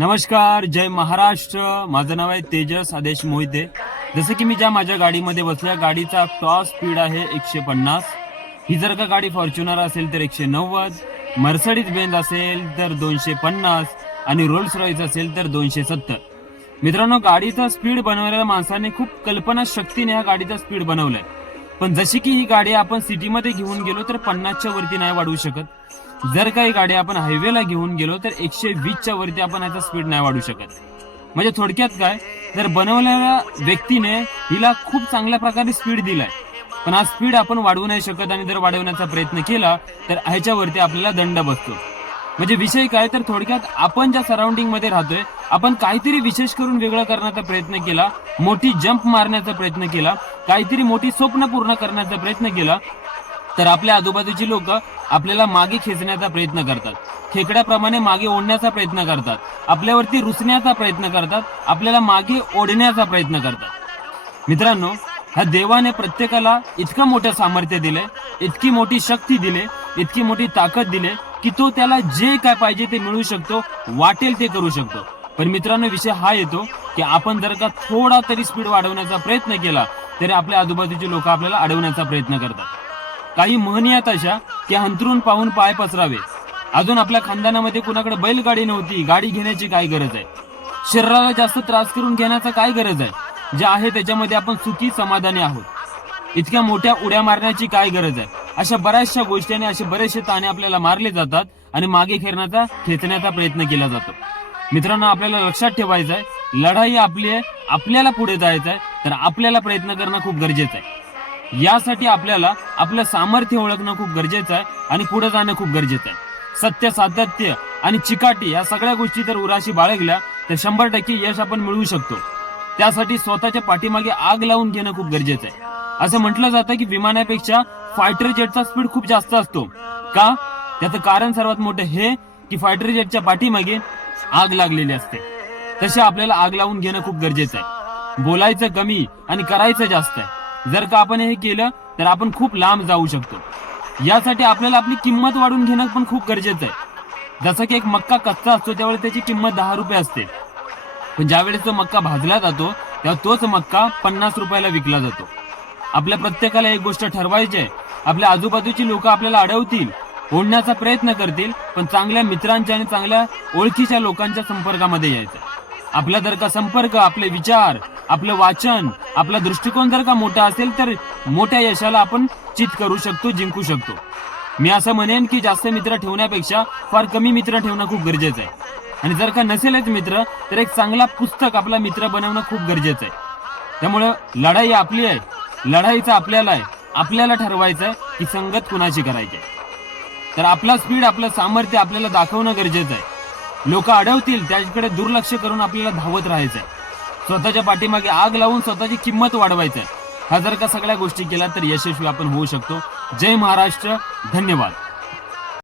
नमस्कार जय महाराष्ट्र. माझं नाव आहे तेजस आदेश मोहिते. जसं की मी ज्या माझ्या गाडीमध्ये बसल्या गाडीचा टॉप स्पीड आहे एकशे पन्नास. ही जर का गाडी फॉर्च्युनर असेल तर एकशे नव्वद. मर्सडीज बेंज असेल तर दोनशे पन्नास. आणि रोल्स रॉईस असेल तर दोनशे सत्तर. मित्रांनो गाडीचा स्पीड बनवलेल्या माणसाने खूप कल्पना शक्तीने ह्या गाडीचा स्पीड बनवलाय. पण जशी की ही गाडी आपण सिटीमध्ये घेऊन गेलो तर पन्नासच्या वरती नाही वाढवू शकत. जर काही गाडी आपण हायवेला घेऊन गेलो तर एकशे वीसच्या वरती आपण याचा स्पीड नाही वाढू शकत. म्हणजे थोडक्यात काय? जर बनवलेल्या व्यक्तीने हिला खूप चांगल्या प्रकारे स्पीड दिलाय पण हा स्पीड आपण वाढवू नाही शकत आणि जर वाढवण्याचा प्रयत्न केला तर ह्याच्यावरती आपल्याला दंड बसतो. म्हणजे विषय काय? तर थोडक्यात आपण ज्या सराउंडिंगमध्ये राहतोय आपण काहीतरी विशेष करून वेगळं करण्याचा प्रयत्न केला मोठी जंप मारण्याचा प्रयत्न केला काहीतरी मोठी स्वप्न पूर्ण करण्याचा प्रयत्न केला तर आपल्या आजूबाजूची लोक आपल्याला मागे खेचण्याचा प्रयत्न करतात. खेकड्याप्रमाणे मागे ओढण्याचा प्रयत्न करतात. आपल्यावरती रुसण्याचा प्रयत्न करतात. आपल्याला मागे ओढण्याचा प्रयत्न करतात. मित्रांनो ह्या देवाने प्रत्येकाला इतकं मोठं सामर्थ्य दिले इतकी मोठी शक्ती दिले इतकी मोठी ताकद दिले की तो त्याला जे काय पाहिजे ते मिळू शकतो वाटेल ते करू शकतो. पण मित्रांनो विषय हा येतो की आपण जर का थोडा तरी स्पीड वाढवण्याचा प्रयत्न केला तरी आपल्या आजूबाजूचे लोक आपल्याला अडवण्याचा प्रयत्न करतात. काही म्हणी आहेत अशा की अंतरून पाहून पाय पसरावे. अजून आपल्या खानदानामध्ये कुणाकडे बैलगाडी नव्हती गाडी घेण्याची काय गरज आहे? शरीराला जास्त त्रास करून घेण्याचा काय गरज आहे? जे आहे त्याच्यामध्ये आपण सुखी समाधानी आहोत. इतक्या मोठ्या उड्या मारण्याची काय गरज आहे? अशा बऱ्याचशा गोष्टी आणि असे बरेचसे ताणे आपल्याला मारले जातात आणि मागे खेळण्याचा खेचण्याचा प्रयत्न केला जातो. मित्रांनो आपल्याला लक्षात ठेवायचं आहे लढाई आपली आहे आपल्याला पुढे जायचं आहे तर आपल्याला प्रयत्न करणं खूप गरजेचं आहे. यासाठी आपल्याला आपलं सामर्थ्य ओळखणं खूप गरजेचं आहे आणि पुढे जाणं खूप गरजेचं आहे. सत्य सातत्य आणि चिकाटी या सगळ्या गोष्टी जर उराशी बाळगल्या तर शंभर टक्के यश आपण मिळवू शकतो. त्यासाठी स्वतःच्या पाठीमागे आग लावून घेणं खूप गरजेचं आहे. असं म्हटलं जातं की विमानापेक्षा फायटर जेटचा स्पीड खूप जास्त असतो. का? त्याचं कारण सर्वात मोठं हे की फायटर जेटच्या पाठीमागे आग लागलेली असते. तसे आपल्याला आग लावून घेणं खूप गरजेचं आहे. बोलायचं कमी आणि करायचं जास्त आहे. जर का आपण हे केलं तर आपण खूप लांब जाऊ शकतो. यासाठी आपल्याला आपली किंमत वाढून घेणं पण खूप गरजेचं आहे. जसं की एक मक्का कच्चा असतो त्यावेळी त्याची किंमत दहा रुपये असते. पण ज्यावेळेस तो मक्का भाजला जातो तेव्हा तोच मक्का पन्नास रुपयाला विकला जातो. आपल्या प्रत्येकाला एक गोष्ट ठरवायची आहे. आपल्या आजूबाजूची लोक आपल्याला अडवतील ओढण्याचा प्रयत्न करतील पण चांगल्या मित्रांच्या आणि चांगल्या ओळखीच्या लोकांच्या संपर्कामध्ये यायचं. आपला जर का संपर्क आपले विचार आपलं वाचन आपला दृष्टिकोन जर का मोठा असेल तर मोठ्या यशाला आपण चित करू शकतो जिंकू शकतो. मी असं म्हणेन की जास्त मित्र ठेवण्यापेक्षा फार कमी मित्र ठेवणं खूप गरजेचं आहे. आणि जर का नसेलच मित्र तर एक चांगला पुस्तक आपला मित्र बनवणं खूप गरजेचं आहे. त्यामुळं लढाई आपली आहे. लढाईचा आपल्याला आहे. आपल्याला ठरवायचं आहे की संगत कुणाची करायची आहे. तर आपला स्पीड आपलं सामर्थ्य आपल्याला दाखवणं गरजेचं आहे. लोक अडवतील त्याकडे दुर्लक्ष करून आपल्याला धावत राहायचं आहे. स्वतःच्या पाठीमागे आग लावून स्वतःची किंमत वाढवायचं आहे हा जर का सगळ्या गोष्टी केल्या तर यशस्वी आपण होऊ शकतो. जय महाराष्ट्र. धन्यवाद.